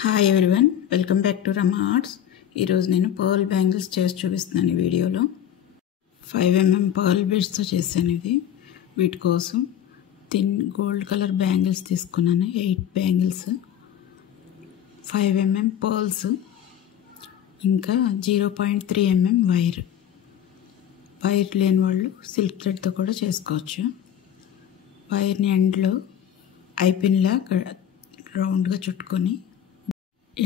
Hi everyone, welcome back to Rama arts. ఈరోజు నేను pearl bangles చేసి చూపిస్తున్నాను. ఈ వీడియోలో 5mm పర్ల్ బీడ్స్తో చేశాను. వీటి కోసం థిన్ గోల్డ్ కలర్ బ్యాంగిల్స్ తీసుకున్నాను. 8 బ్యాంగిల్స్, 5mm పర్ల్స్, ఇంకా 0.3mm వైర్ లేని వాళ్ళు సిల్క్ థ్రెడ్తో కూడా చేసుకోవచ్చు. వైర్ని ఎండ్లో ఐపిన్లా రౌండ్గా చుట్టుకొని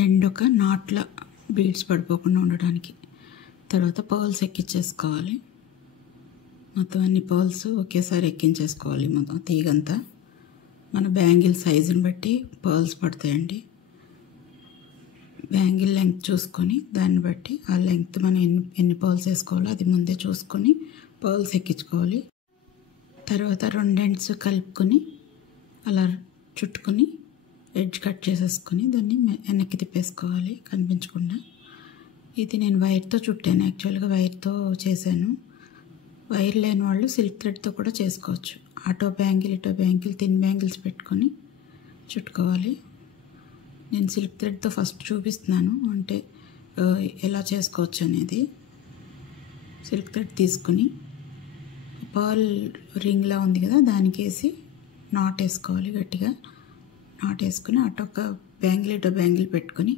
ఎండ్ ఒక నాట్ల బీడ్స్ పడిపోకుండా ఉండడానికి. తర్వాత పర్ల్స్ ఎక్కించేసుకోవాలి. మొత్తం అన్ని పర్ల్స్ ఒకేసారి ఎక్కించేసుకోవాలి. మొత్తం తీగంతా మన బ్యాంగిల్ సైజుని బట్టి పర్ల్స్ పడతాయండి. బ్యాంగిల్ లెంగ్త్ చూసుకొని దాన్ని బట్టి ఆ లెంగ్త్ మనం ఎన్ని పర్ల్స్ వేసుకోవాలో అది ముందే చూసుకొని పర్ల్స్ ఎక్కించుకోవాలి. తర్వాత 2 ఎండ్స్ కలుపుకొని అలా చుట్టుకొని ఎడ్జ్ కట్ చేసేసుకొని దాన్ని వెనక్కి తిప్పేసుకోవాలి కనిపించకుండా. ఇది నేను వైర్తో చుట్టాను. యాక్చువల్గా వైర్తో చేశాను. వైర్ లేని వాళ్ళు సిల్క్ థ్రెడ్తో కూడా చేసుకోవచ్చు. అటో బ్యాంగిల్ ఇటో బ్యాంగిల్ థిన్ బ్యాంగిల్స్ పెట్టుకొని చుట్టుకోవాలి. నేను సిల్క్ థ్రెడ్తో ఫస్ట్ చూపిస్తున్నాను, అంటే ఎలా చేసుకోవచ్చు అనేది. సిల్క్ థ్రెడ్ తీసుకుని పర్ల్ రింగ్లా ఉంది కదా, దానికేసి నాట్ వేసుకోవాలి. గట్టిగా నాట్ వేసుకుని అటొక బ్యాంగిల్ ఇటో బ్యాంగిల్ పెట్టుకొని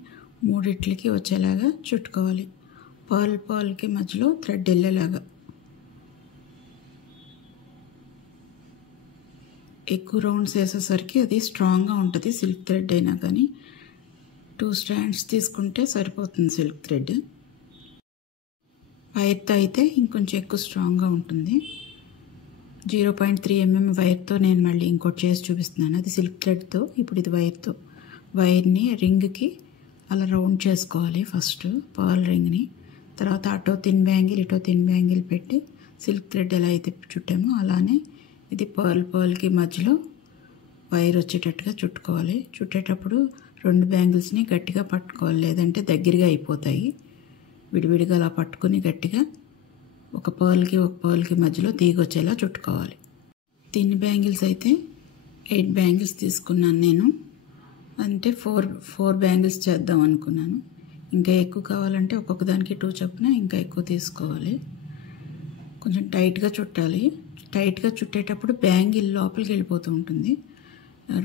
3 వచ్చేలాగా చుట్టుకోవాలి. పర్ల్కి మధ్యలో థ్రెడ్ వెళ్ళేలాగా. ఎక్కువ రౌండ్స్ వేసేసరికి అది స్ట్రాంగ్గా ఉంటుంది. సిల్క్ థ్రెడ్ అయినా కానీ 2 స్ట్రాండ్స్ తీసుకుంటే సరిపోతుంది సిల్క్ థ్రెడ్. వైర్తో అయితే ఇంకొంచెం ఎక్కువ స్ట్రాంగ్గా ఉంటుంది. 0.3mm వైర్తో నేను మళ్ళీ ఇంకోటి చేసి చూపిస్తున్నాను. అది సిల్క్ థ్రెడ్తో. ఇప్పుడు ఇది వైర్తో. వైర్ని రింగ్కి అలా రౌండ్ చేసుకోవాలి ఫస్ట్, పర్ల్ రింగ్ని. తర్వాత అటో థిన్ బ్యాంగిల్ ఇటో థిన్ బ్యాంగిల్ పెట్టి సిల్క్ థ్రెడ్ ఎలా అయితే చుట్టామో అలానే ఇది పర్ల్కి మధ్యలో వైర్ వచ్చేటట్టుగా చుట్టుకోవాలి. చుట్టేటప్పుడు 2 బ్యాంగిల్స్ని గట్టిగా పట్టుకోవాలి, లేదంటే దగ్గరగా అయిపోతాయి. విడివిడిగా అలా పట్టుకుని గట్టిగా ఒక పర్ల్కి మధ్యలో తీగొచ్చేలా చుట్టుకోవాలి. థిన్ బ్యాంగిల్స్ అయితే 8 బ్యాంగిల్స్ తీసుకున్నాను నేను. అంటే 4 బ్యాంగిల్స్ చేద్దాం అనుకున్నాను. ఇంకా ఎక్కువ కావాలంటే ఒక్కొక్క దానికి 2 చొప్పున ఇంకా ఎక్కువ తీసుకోవాలి. కొంచెం టైట్గా చుట్టాలి. టైట్గా చుట్టేటప్పుడు బ్యాంగిల్ లోపలికి వెళ్ళిపోతూ ఉంటుంది.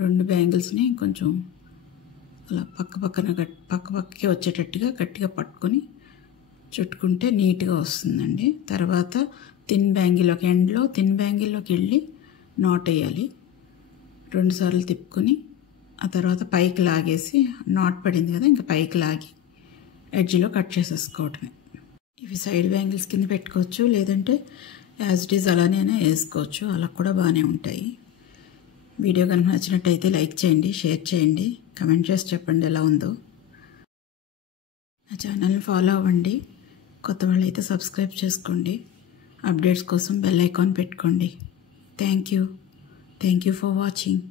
2 బ్యాంగిల్స్ని కొంచెం అలా పక్కకి వచ్చేటట్టుగా గట్టిగా పట్టుకొని చుట్టుకుంటే నీట్గా వస్తుందండి. తర్వాత థిన్ బ్యాంగిల్ ఒక ఎండ్లో థిన్ బ్యాంగిల్లోకి వెళ్ళి నాట్ వేయాలి. 2 సార్లు తిప్పుకొని ఆ తర్వాత పైకి లాగేసి నాట్ పడింది కదా, ఇంకా పైకి లాగి ఎడ్జ్లో కట్ చేసేసుకోవటమే. ఇవి సైడ్ బ్యాంగిల్స్ కింద పెట్టుకోవచ్చు, లేదంటే యాజ్ ఇట్ ఈజ్ అలానే వేసుకోవచ్చు. అలా కూడా బాగానే ఉంటాయి. వీడియో కనుక నచ్చినట్టయితే లైక్ చేయండి, షేర్ చేయండి, కమెంట్ చేసి చెప్పండి ఎలా ఉందో. నా ఛానల్ని ఫాలో అవ్వండి. కొత్త వాళ్ళైతే సబ్స్క్రైబ్ చేసుకోండి. అప్డేట్స్ కోసం బెల్ ఐకాన్ పెట్టుకోండి. Thank you for watching.